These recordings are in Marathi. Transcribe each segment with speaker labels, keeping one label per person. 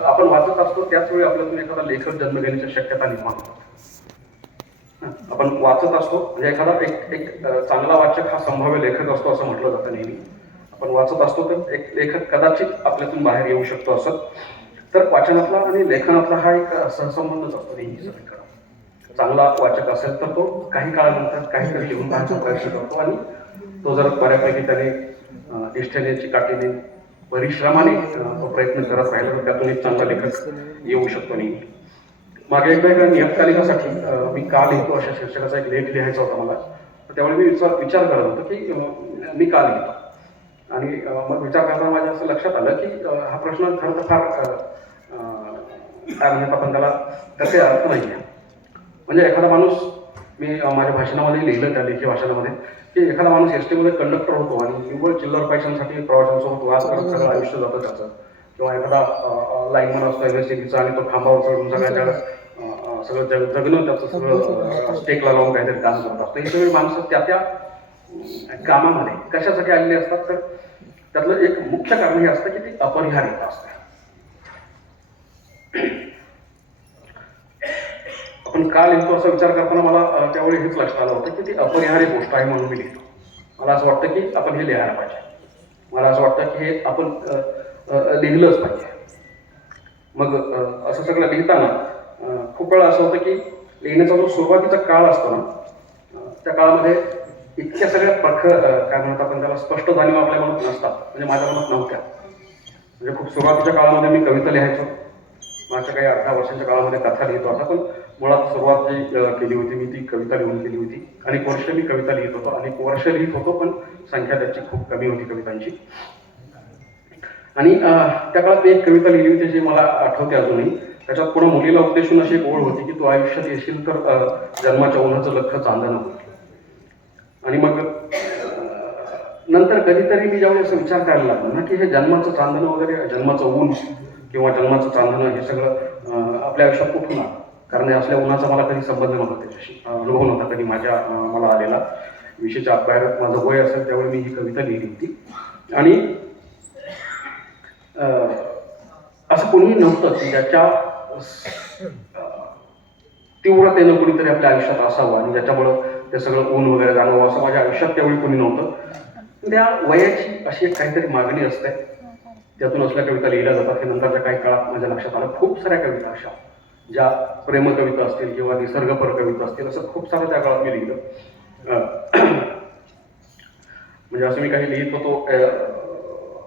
Speaker 1: आपण वाचत असतो त्याच वेळी आपल्यातून एखादा लेखक जन्म घेण्याची शक्यता निर्माण होते. आपण वाचत असतो म्हणजे एखादा एक एक चांगला वाचक हा संभाव्य लेखक असतो असं म्हटलं जातं नेहमी. आपण वाचत असतो तर एक लेखक कदाचित आपल्यातून बाहेर येऊ शकतो असं. तर वाचनातला आणि लेखनातला हा एक सहसंबंधच असतो नेहमी सगळीकडे. चांगला वाचक असेल तर तो काही काळानंतर काहीतरी लिहून पाहण्याचा प्रयत्न करतो आणि तो जर बऱ्यापैकी त्याने अ, निष्ठेने चिकाटीने परिश्रमाने तो प्रयत्न करत राहिला. तर त्यातून एक चांगला लेखक येऊ शकतो नाही मागे एकदा एका नियतकालिकासाठी मी का लिहितो अशा शीर्षकाचा एक लेख लिहायचा होता मला. तर त्यावेळी मी विचार विचार करत होतो की मी का लिहितो? आणि मग विचार करताना माझ्या असं लक्षात आलं की हा प्रश्न खरं तर फार काय म्हणतात आपण त्याला त्याचे अर्थ नाही आहे म्हणजे एखादा माणूस मी माझ्या भाषणामध्ये लिहिलं त्या लेखी भाषणामध्ये की एखादा माणूस एस टीमध्ये कंडक्टर होतो आणि निव्वळ चिल्लर पैशांसाठी प्रवाशांसोबत करत सगळं आयुष्य जातं त्याचं. किंवा एखादा लाईनमन असतो एम एस सी बीचा आणि तो खांबावर चढून सगळ्याच्या सगळं जग जगणं त्याचं सगळं स्टेकला लावून काहीतरी काम करत असतं. ही सगळी माणसं त्या त्या कामामध्ये कशासाठी आलेली असतात? तर त्यातलं एक मुख्य कारण हे असतं की ती अपरिहार्यता असते. काल का असा विचार करताना मला त्यावेळी हेच लक्षात आलं होतं की ती अपरिहार्य गोष्ट आहे म्हणून मी लिहितो. मला असं वाटतं की आपण हे लिहायला पाहिजे. मला असं वाटतं की हे आपण लिहिलंच पाहिजे. मग असं सगळं लिहिताना खूप वेळा असं होतं की लिहिण्याचा जो सुरुवातीचा काळ असतो ना त्या काळामध्ये इतक्या सगळ्या प्रख काय म्हणतात आपण त्याला स्पष्ट जाणीव आपल्या मनात नसतात. म्हणजे माझ्या मनात नव्हत्या. म्हणजे खूप सुरुवातीच्या काळामध्ये मी कविता लिहायचो. मागच्या काही अठरा वर्षांच्या काळामध्ये कथा लिहितो. आता पण मुळात सुरुवात जी केली होती मी ती कविता लिहून केली होती. अनेक वर्ष मी कविता लिहित होतो. अनेक वर्ष लिहित होतो पण संख्या त्याची खूप कमी होती कवितांची. आणि त्या काळात मी एक कविता लिहिली होती जी मला आठवते अजूनही. त्याच्यात पुढे मुलीला उद्देशून अशी एक ओळ होती की तू आयुष्यात येशील तर जन्माच्या उन्हाचं लख चांदणं होईल. आणि मग नंतर कधीतरी मी ज्यावेळी असं विचार करायला लागलो ना की हे जन्माचं चांदणं वगैरे जन्माचं ऊन किंवा जन्माचं चांदणं हे सगळं आपल्या आयुष्यात कुठून आलं? कारण हे असल्या उन्हाचा मला कधी संबंध नव्हता त्याच्याशी. अनुभव नव्हता कधी माझ्या मला आलेला. विशेष बाहेर माझं वय असेल त्यावेळी मी ही कविता लिहिली होती. आणि असं कोणीही नव्हतं की ज्याच्या तीव्रतेनं कुणीतरी आपल्या आयुष्यात असावं आणि ज्याच्यामुळं ते सगळं ऊन वगैरे जाणवं असं माझ्या आयुष्यात त्यावेळी कोणी नव्हतं. त्या वयाची अशी एक काहीतरी मागणी असते. त्यातून असल्या कविता लिहिल्या जातात. हे नंतरच्या काही काळात माझ्या लक्षात आलं. खूप साऱ्या कविता अशा. ज्या प्रेमकविता असतील किंवा निसर्गपर कविता असतील असं खूप सारं त्या काळात मी लिहिलं. म्हणजे असं मी काही लिहित होतो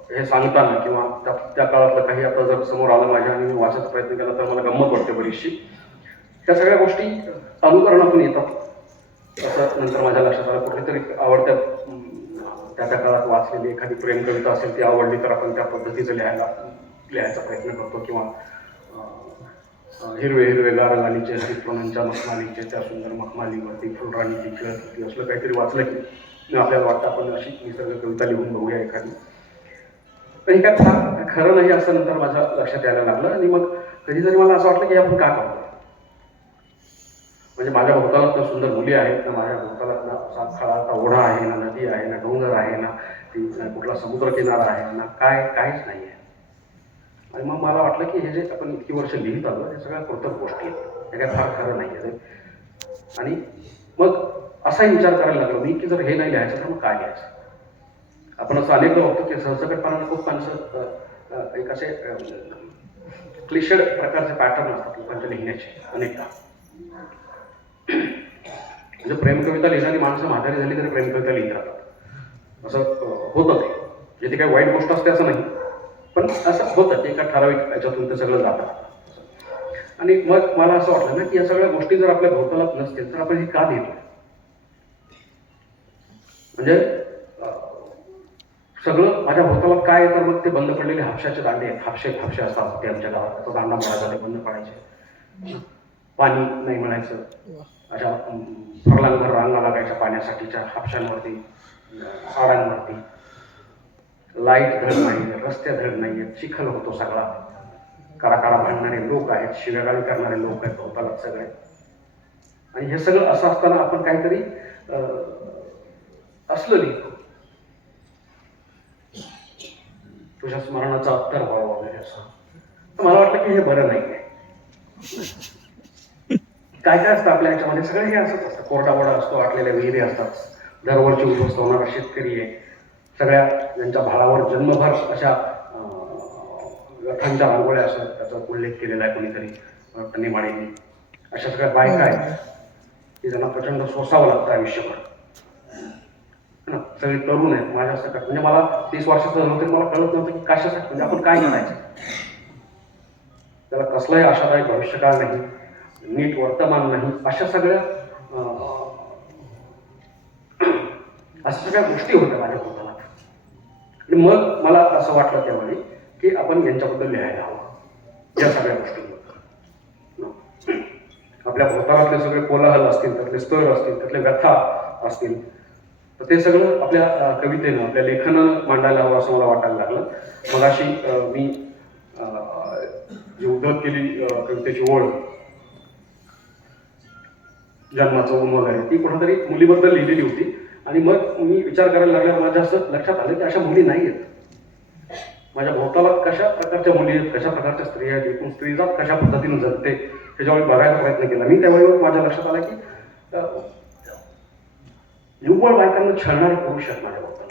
Speaker 1: हे सांगताना किंवा त्या त्या काळातलं काही आता जर समोर आलं माझ्या आणि मी वाचायचा प्रयत्न केला तर मला गंमत वाटते बरीचशी. त्या सगळ्या गोष्टी अनुकरणातून येतात. असं नंतर माझ्या लक्षात आलं. कुठेतरी आवडत्या त्या त्या काळात वाचलेली एखादी प्रेम कविता असेल ती आवडली तर आपण त्या पद्धतीचं लिहायला लिहायचा प्रयत्न करतो किंवा हिरवे हिरवे गार लालीचे मखमालीचे त्या सुंदर मखमालीवरती फुलराणीची खेळत होती असलं काहीतरी वाचलं की आपल्याला वाटतं आपण अशी निसर्ग कविता लिहून बघूया एखादी. पण हे काय फार खरं नाही असं नंतर माझ्या लक्षात यायला लागलं आणि मग कधीतरी मला असं वाटलं की आपण का करतो म्हणजे माझ्या भोवतालात ना सुंदर मुली आहेत ना माझ्या भोवतालात ना असा खळाचा ओढा आहे ना नदी आहे ना डोंगर आहे ना ती कुठला समुद्र किनारा आहे ना काय काहीच नाही आहे. आणि मग मला वाटलं की हे जे आपण इतकी वर्ष लिहित आलो हे सगळ्या कृतक गोष्टी आहेत. हे काय फार खरं नाही आहे. आणि मग असाही विचार करायला लागलो मी की जर हे नाही लिहायचं तर मग काय लिहायचं? आपण असं अनेकदा बघतो की संसकटपणाने खूप माणसं एक असे क्लिशड प्रकारचे पॅटर्न असतात लोकांच्या लिहिण्याचे अनेकदा. म्हणजे प्रेमकविता लिहिणारी माणसं म्हातारी झाली तरी प्रेमकविता लिहित राहतात. असं होतं ते. म्हणजे काही वाईट गोष्ट असते असं नाही. पण असं होतं ते एका ठराविक याच्यातून ते सगळं जातं. आणि मग मला असं वाटलं ना की या सगळ्या गोष्टी जर आपल्या भोवतालात नसतील तर आपण हे का देतो म्हणजे सगळं माझ्या भोवताला काय आहे तर मग ते बंद पडलेले हापशाचे दांडे आहेत हापशे हापशे असतात ते आमच्या गावात. तो दांडा पडायचा ते बंद पडायचे. पाणी नाही म्हणायचं. अशा अं, रांगा लागायच्या पाण्यासाठीच्या हापशांवरती आडांवरती लाइट धड नाही रस्ते धड नाही आहेत चिखल होतो सगळा. काळा काळा भांडणारे लोक आहेत शिव्यागाळी करणारे लोक आहेत भोवतालात सगळे. आणि हे सगळं असं असताना आपण काहीतरी अं, असलं लिहितो. तुझ्या स्मरणाचा अत्तर व्हावा वगैरे असं. तर मला वाटलं की हे बरं नाही आहे काय काय असतं आपल्या ह्याच्यामध्ये सगळं हे असंच असतं. कोरडाबोडा असतो आटलेल्या विहिरी असतात. दरवर्षी उद्ध्वस्त होणारा शेतकरी आहे. सगळ्या ज्यांच्या भाळावर जन्मभर अशा रथांच्या रांगोळ्या असतात त्याचा उल्लेख केलेला आहे कोणीतरी त्यांनी अशा सगळ्या बायका आहेत की ज्यांना प्रचंड सोसावं लागतं आयुष्यभर. ना? सगळे तरुण आहेत माझ्यासारखं म्हणजे मला तीस वर्षाचं झालं तरी मला कळत नव्हतं की कशासाठी म्हणजे आपण काय करायचं? त्याला कसलाही आशादायक भविष्यकाळ नाही नीट वर्तमान नाही अशा सगळ्या अशा सगळ्या गोष्टी होत्या माझ्या आणि मग मला असं वाटलं त्यावेळी की आपण यांच्याबद्दल लिहायला हवं. या सगळ्या गोष्टींबद्दल आपल्या भोवतालातले सगळे कोलाहल असतील त्यातले स्तर असतील त्यातले व्यथा असतील तर ते सगळं आपल्या कवितेनं आपल्या लेखनानं मांडायला हवं असं मला वाटायला लागलं. मग अशी मी जी उद्धव केली कवितेची ओळ जन्माचं ऊन वगैरे ती कुठेतरी मुलीबद्दल लिहिलेली होती. आणि मग मी विचार करायला लागल्यावर माझ्या असं लक्षात आलं की अशा मुली नाही आहेत. माझ्या भोवताला कशा प्रकारच्या मुली आहेत कशा प्रकारच्या स्त्रिया आहेत एकूण स्त्रीजात कशा पद्धतीने जगते त्याच्यावर बघायचा प्रयत्न केला. मी त्यावेळी माझ्या लक्षात आलं की निव्वळ बायकांना छळणारे पुरुष आहेत माझ्या भोवताला.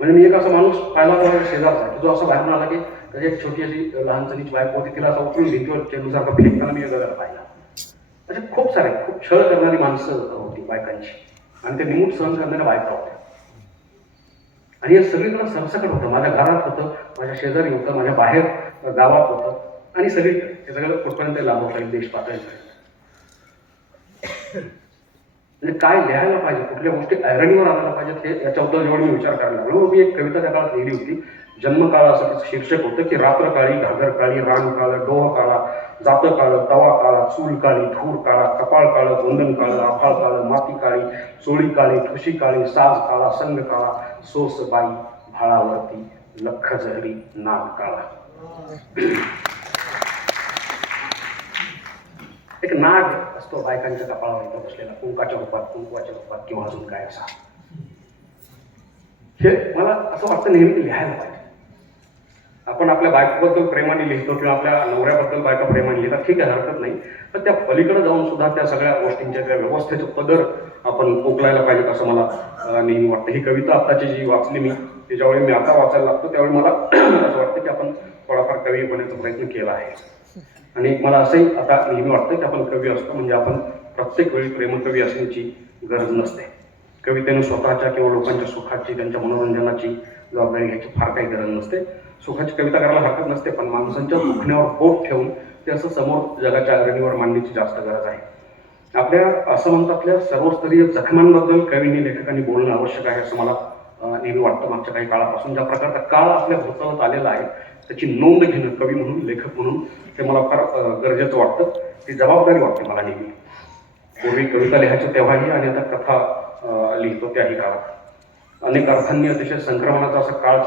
Speaker 1: म्हणजे मी एक असा माणूस पाहिला तर शेजारचा की जो असा बाहेर आला की त्याची एक छोटी अशी लहानसणीची बायको होती तिला असा उचलून भिंतीवर चेंडूसारखा फेकताना मी जगाला पाहिला. म्हणजे खूप सारे खूप छळ करणारी माणसं होती बायकांची. आणि ते निमूट सहन करणाऱ्या बायका होत्या. आणि हे सगळीकडं सरसकट होतं. माझ्या घरात होतं माझ्या शेजारी होतं माझ्या बाहेर गावात होतं. आणि सगळी हे सगळं कुठपर्यंत लांबत राहील देश पातळीपर्यंत म्हणजे काय लिहायला पाहिजे कुठल्या गोष्टी ऐरणीवर आणायला पाहिजेत हे याच्याबद्दल जेवढं मी विचार करायला लागलो. मी एक कविता त्या काळात लिहिली होती. जन्मकाळ असं शीर्षक होतं की रात्र काळी घागर काळी रान काळ डोह काळा जात काळ तवा काळा चूल काळी धूर काळा कपाळ काळं गोंधन काळ आफाळ काळं माती काळी चोळी काळी ठुशी काळी साज काळा संग काळा सोस बाई भाळावरती लख जहरी नाग काळा एक नाग असतो बायकांच्या कपाळावर इथं बसलेला कुंकाच्या रूपात कुंकवाच्या रूपात किंवा अजून काय असा. हे मला असं वाटतं नेहमी लिहायला पाहिजे. आपण आपल्या बायकोबद्दल प्रेमाने लिहितो किंवा आपल्या नवऱ्याबद्दल बायका प्रेमाने लिहितात ठीक आहे हरकत नाही. पण त्या पलीकडे जाऊन सुद्धा त्या सगळ्या गोष्टींच्या त्या व्यवस्थेचं पदर आपण उकलायला पाहिजे असं मला नेहमी वाटतं. ही कविता आत्ताची जी वाचली मी त्याच्यावेळी ज्यावेळी मी आता वाचायला लागतो त्यावेळी मला असं वाटतं की आपण थोडाफार कवी बनण्याचा प्रयत्न केला आहे. आणि मला असंही आता नेहमी वाटतं की आपण कवी असतो म्हणजे आपण प्रत्येक वेळी प्रेमकवी असण्याची गरज नसते. कवितेनं स्वतःच्या किंवा लोकांच्या सुखाची त्यांच्या मनोरंजनाची जबाबदारी घ्यायची फार काही गरज नसते. सुखाची कविता करायला हरकत नसते पण माणसांच्या दुखण्यावर पोट ठेवून ते असं समोर जगाच्या अग्रणीवर मांडण्याची जास्त गरज आहे. आपल्या असं म्हणतातल्या सर्वस्तरीय जखमांबद्दल कवींनी लेखकांनी बोलणं आवश्यक आहे असं मला नेहमी वाटतं मागच्या काही काळापासून. ज्या प्रकारचा काळ आपल्या भोवतालात आलेला आहे त्याची नोंद घेणं कवी म्हणून लेखक म्हणून ते मला फार गरजेचं वाटतं. ती जबाबदारी वाटते मला नेहमी. पूर्वी कविता लिहायचं तेव्हाही आणि आता कथा लिहितो त्याही काळात. अनेक अर्थांनी अतिशय संक्रमणाचा असा काळ